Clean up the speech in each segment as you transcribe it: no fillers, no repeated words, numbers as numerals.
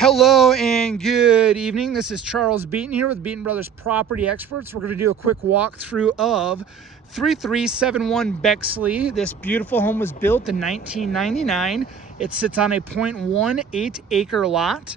Hello and good evening. This is Charles Beaton here with Beaton Brothers Property Experts. We're going to do a quick walkthrough of 3371 Bexley. This beautiful home was built in 1999. It sits on a 0.18 acre lot.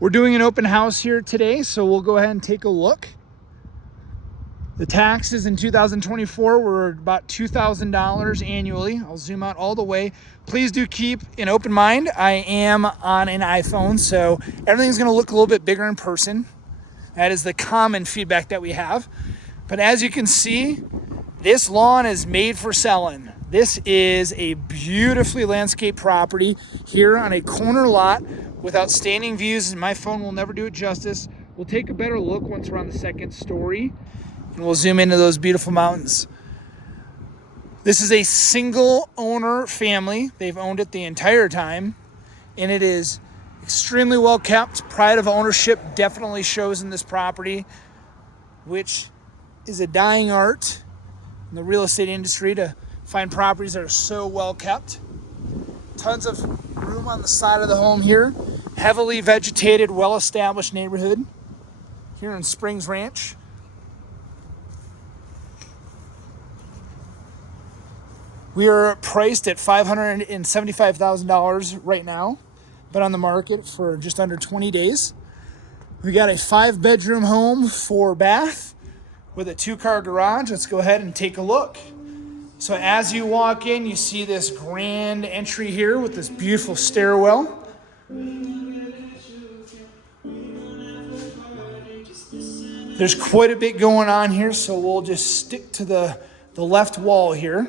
We're doing an open house here today, so we'll go ahead and take a look. The taxes in 2024 were about $2,000 annually. I'll zoom out all the way. Please do keep an open mind. I am on an iPhone, so everything's going to look a little bit bigger in person. That is the common feedback that we have. But as you can see, this lawn is made for selling. This is a beautifully landscaped property here on a corner lot with outstanding views, and my phone will never do it justice. We'll take a better look once we're on the second story. And we'll zoom into those beautiful mountains. This is a single owner family. They've owned it the entire time, and it is extremely well kept. Pride of ownership definitely shows in this property, which is a dying art in the real estate industry to find properties that are so well kept. Tons of room on the side of the home here. Heavily vegetated, well-established neighborhood here in Springs Ranch. We are priced at $575,000 right now, but on the market for just under 20 days. We got a 5-bedroom home, 4-bath with a 2-car garage. Let's go ahead and take a look. So as you walk in, you see this grand entry here with this beautiful stairwell. There's quite a bit going on here, so we'll just stick to the left wall here.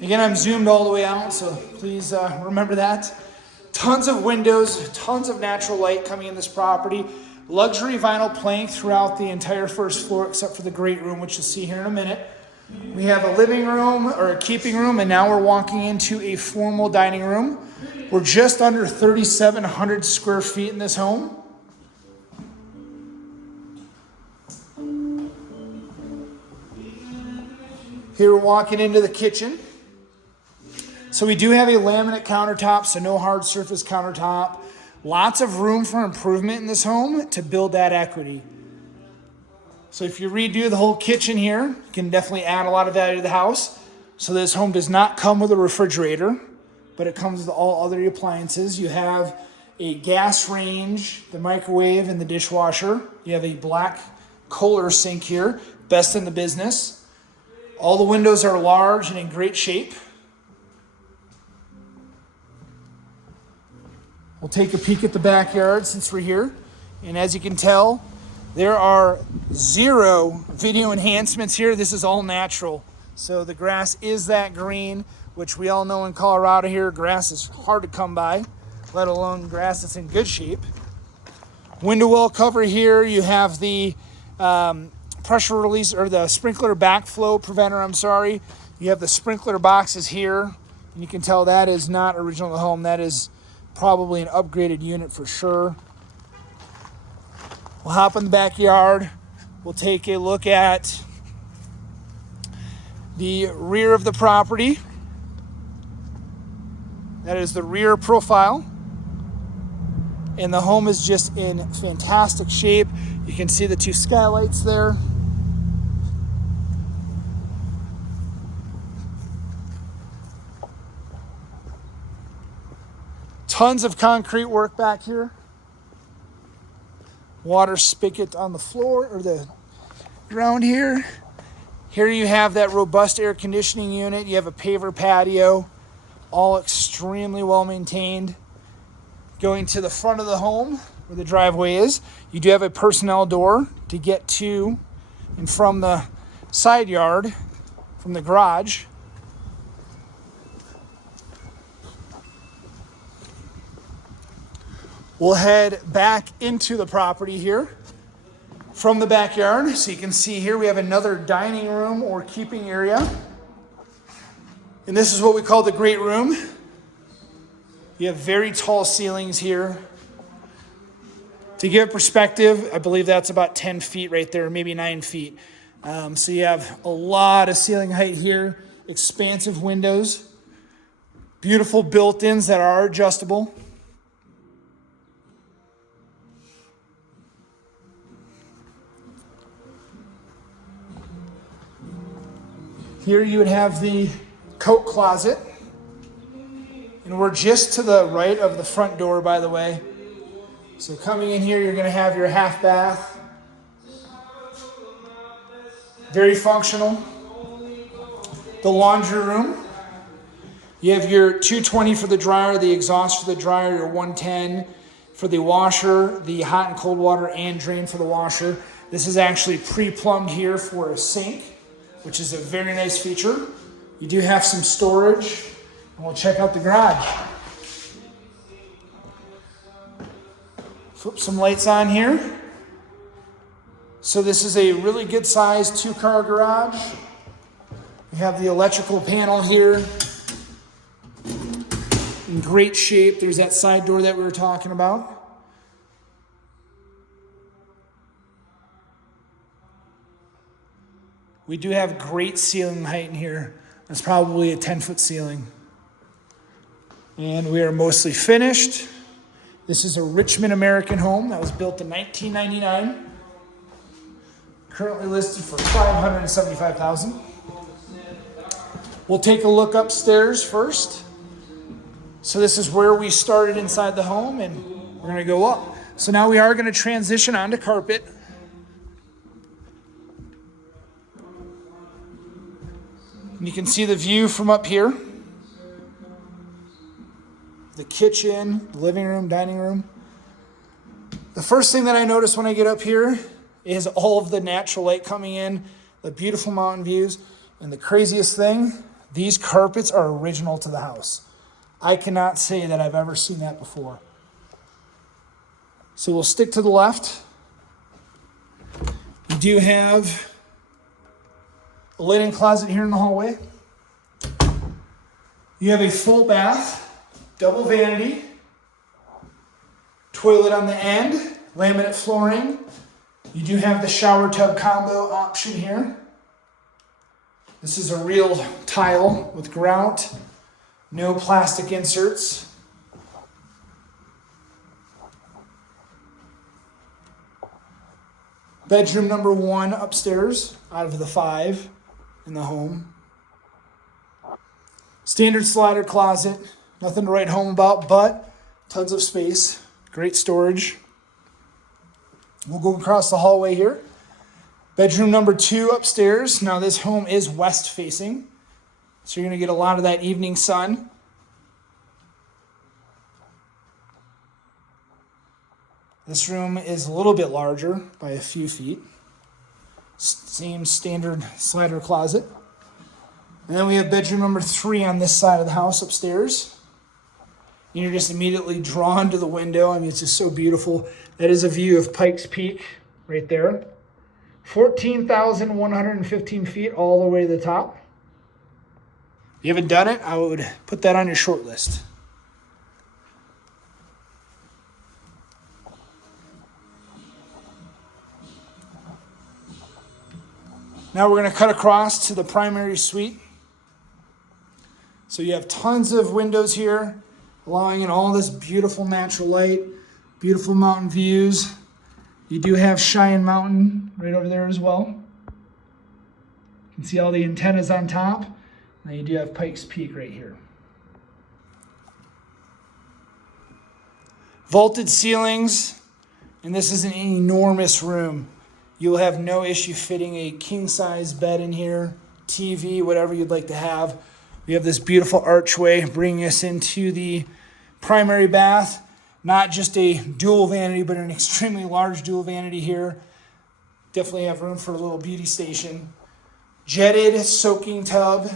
Again, I'm zoomed all the way out, so please remember that. Tons of windows, tons of natural light coming in this property. Luxury vinyl plank throughout the entire first floor, except for the great room, which you'll see here in a minute. We have a living room or a keeping room, and now we're walking into a formal dining room. We're just under 3,700 square feet in this home. Here we're walking into the kitchen. So we do have a laminate countertop, so no hard surface countertop. Lots of room for improvement in this home to build that equity. So if you redo the whole kitchen here, you can definitely add a lot of value to the house. So this home does not come with a refrigerator, but it comes with all other appliances. You have a gas range, the microwave, and the dishwasher. You have a black Kohler sink here, best in the business. All the windows are large and in great shape. We'll take a peek at the backyard since we're here. And as you can tell, there are 0 video enhancements here. This is all natural. So the grass is that green, which we all know in Colorado here, grass is hard to come by, let alone grass that's in good shape. Window well cover here. You have the pressure release, or the sprinkler backflow preventer, You have the sprinkler boxes here. And you can tell that is not original to the home. That is probably an upgraded unit for sure. We'll hop in the backyard. We'll take a look at the rear of the property. That is the rear profile. And the home is just in fantastic shape. You can see the 2 skylights there. Tons of concrete work back here. Water spigot on the floor or the ground here. Here you have that robust air conditioning unit. You have a paver patio, all extremely well maintained. Going to the front of the home where the driveway is, you do have a personnel door to get to and from the side yard, from the garage. We'll head back into the property here from the backyard. So you can see here we have another dining room or keeping area. And this is what we call the great room. You have very tall ceilings here. To give perspective, I believe that's about 10 feet right there, maybe 9 feet. So you have a lot of ceiling height here, expansive windows. Beautiful built-ins that are adjustable. Here you would have the coat closet. And we're just to the right of the front door, by the way. So coming in here, you're going to have your half bath. Very functional. The laundry room. You have your 220 for the dryer, the exhaust for the dryer, your 110 for the washer, the hot and cold water and drain for the washer. This is actually pre-plumbed here for a sink, which is a very nice feature. You do have some storage, and we'll check out the garage. Flip some lights on here. So this is a really good sized 2-car garage. We have the electrical panel here in great shape. There's that side door that we were talking about. We do have great ceiling height in here. That's probably a 10-foot ceiling. And we are mostly finished. This is a Richmond American home that was built in 1999. Currently listed for $575,000. We'll take a look upstairs first. So this is where we started inside the home, and we're going to go up. So now we are going to transition onto carpet. And you can see the view from up here. The kitchen, the living room, dining room. The first thing that I notice when I get up here is all of the natural light coming in, the beautiful mountain views, and the craziest thing, these carpets are original to the house. I cannot say that I've ever seen that before. So we'll stick to the left. We do have a linen closet here in the hallway. You have a full bath, double vanity, toilet on the end, laminate flooring. You do have the shower tub combo option here. This is a real tile with grout, no plastic inserts. Bedroom number 1 upstairs out of the 5 in the home. Standard slider closet, nothing to write home about, but tons of space, great storage. We'll go across the hallway here. Bedroom number 2 upstairs. Now this home is west facing, so you're going to get a lot of that evening sun. This room is a little bit larger by a few feet. Same standard slider closet. And then we have bedroom number 3 on this side of the house upstairs. And you're just immediately drawn to the window. I mean, it's just so beautiful. That is a view of Pikes Peak right there. 14,115 feet all the way to the top. If you haven't done it, I would put that on your short list. Now we're going to cut across to the primary suite. So you have tons of windows here, allowing in all this beautiful natural light, beautiful mountain views. You do have Cheyenne Mountain right over there as well. You can see all the antennas on top. Now you do have Pikes Peak right here. Vaulted ceilings, and this is an enormous room. You'll have no issue fitting a king-size bed in here, TV, whatever you'd like to have. We have this beautiful archway bringing us into the primary bath. Not just a dual vanity, but an extremely large dual vanity here. Definitely have room for a little beauty station. Jetted soaking tub,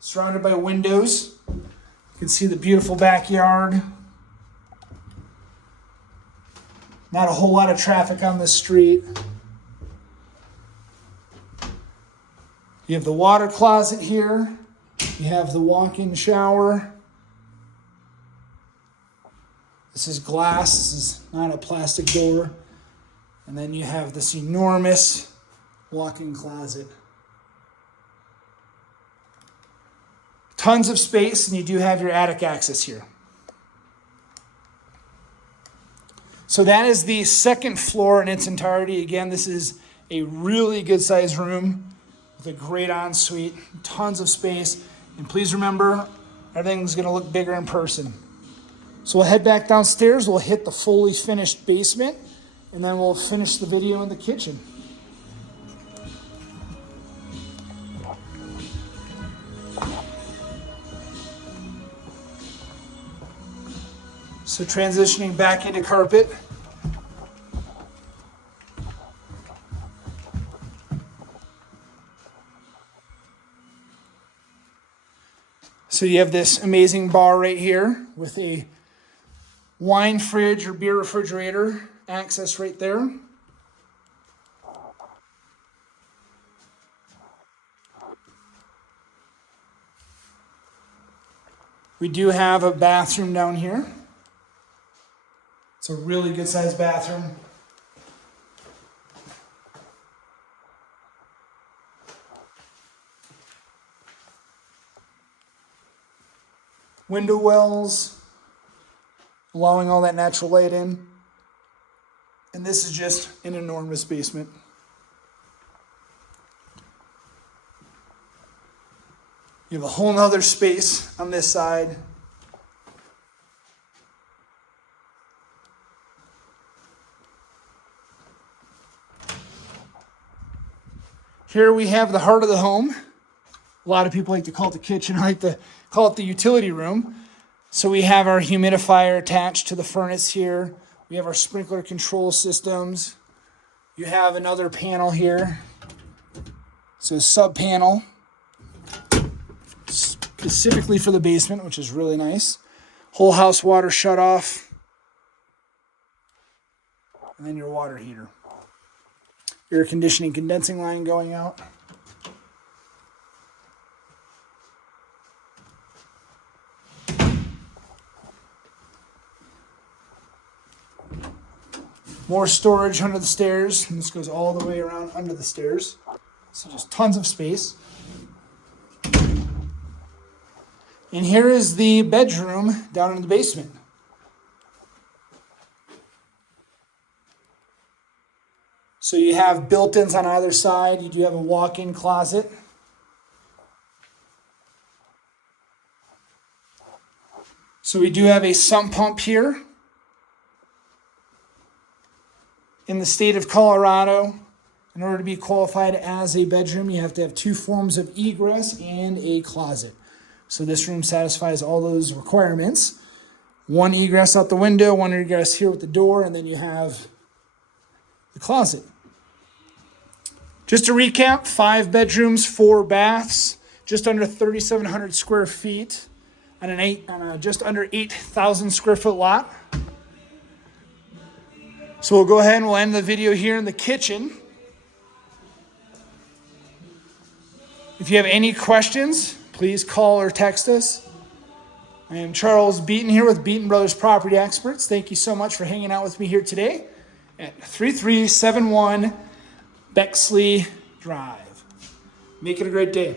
surrounded by windows. You can see the beautiful backyard. Not a whole lot of traffic on the street. You have the water closet here. You have the walk-in shower. This is glass. This is not a plastic door. And then you have this enormous walk-in closet. Tons of space, and you do have your attic access here. So that is the second floor in its entirety. Again, this is a really good sized room with a great ensuite, tons of space. And please remember, everything's gonna look bigger in person. So we'll head back downstairs, we'll hit the fully finished basement, and then we'll finish the video in the kitchen. So transitioning back into carpet. So you have this amazing bar right here with a wine fridge or beer refrigerator access right there. We do have a bathroom down here. It's a really good sized bathroom. Window wells, allowing all that natural light in. And this is just an enormous basement. You have a whole nother space on this side. Here we have the heart of the home. A lot of people like to call it the kitchen. I like to call it the utility room. So we have our humidifier attached to the furnace here. We have our sprinkler control systems. You have another panel here. So a sub panel specifically for the basement, which is really nice. Whole house water shut off. And then your water heater. Air conditioning condensing line going out. More storage under the stairs, and this goes all the way around under the stairs. So just tons of space. And here is the bedroom down in the basement. So you have built-ins on either side. You do have a walk-in closet. So we do have a sump pump here. In the state of Colorado, in order to be qualified as a bedroom, you have to have 2 forms of egress and a closet. So this room satisfies all those requirements. 1 egress out the window, 1 egress here with the door, and then you have the closet. Just to recap, 5 bedrooms, 4 baths, just under 3,700 square feet on a just under 8,000 square foot lot. So we'll go ahead and we'll end the video here in the kitchen. If you have any questions, please call or text us. I am Charles Beaton here with Beaton Brothers Property Experts. Thank you so much for hanging out with me here today at 3371 Bexley Drive. Make it a great day.